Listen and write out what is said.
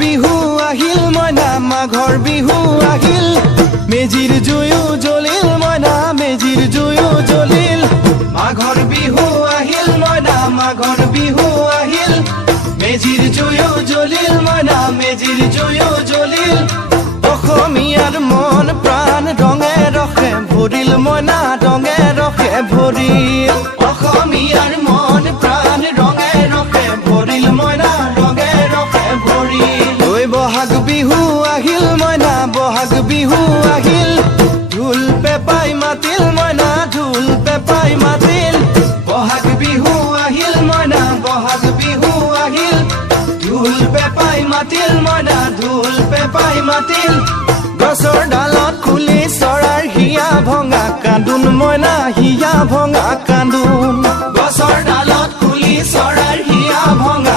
বিহু আহিল মইনা মাঘৰ বিহু আহিল মেজিৰ জুয়ো জ্বলিল মইনা মেজিৰ জুয়ো জ্বলিল মাঘৰ বিহু আহিল মইনা মাঘৰ বিহু আহিল মেজিৰ জুয়ো জ্বলিল মইনা মেজিৰ জুয়ো জ্বলিল অসমীয়াৰ মন প্ৰাণ ৰঙে ৰখে ভৰিল মইনা ৰঙে ৰখে ভৰিল অসমীয়াৰ মন প্ৰাণ ৰঙে ৰখে ভৰিল মইনা ৰঙে ৰখে ভৰিল ঐ বহাগ বিহু আহিল মইনা বহাগ বিহু আহিল ঢোল পেপাই মাতিল মইনা ঢোল পেপাই মাতিল বহাগ বিহু আহিল মইনা বহাগ বিহু আহিল ঢোল পেপাই মাতিল মইনা ঢোল পেপাই মাতিল গছৰ ডালত খুলি চৰাৰ হিয়া ভঙা কান্দোন মইনা হিয়া ভঙা কান্দোন গছৰ ডালত খুলি চৰাৰ হিয়া ভঙা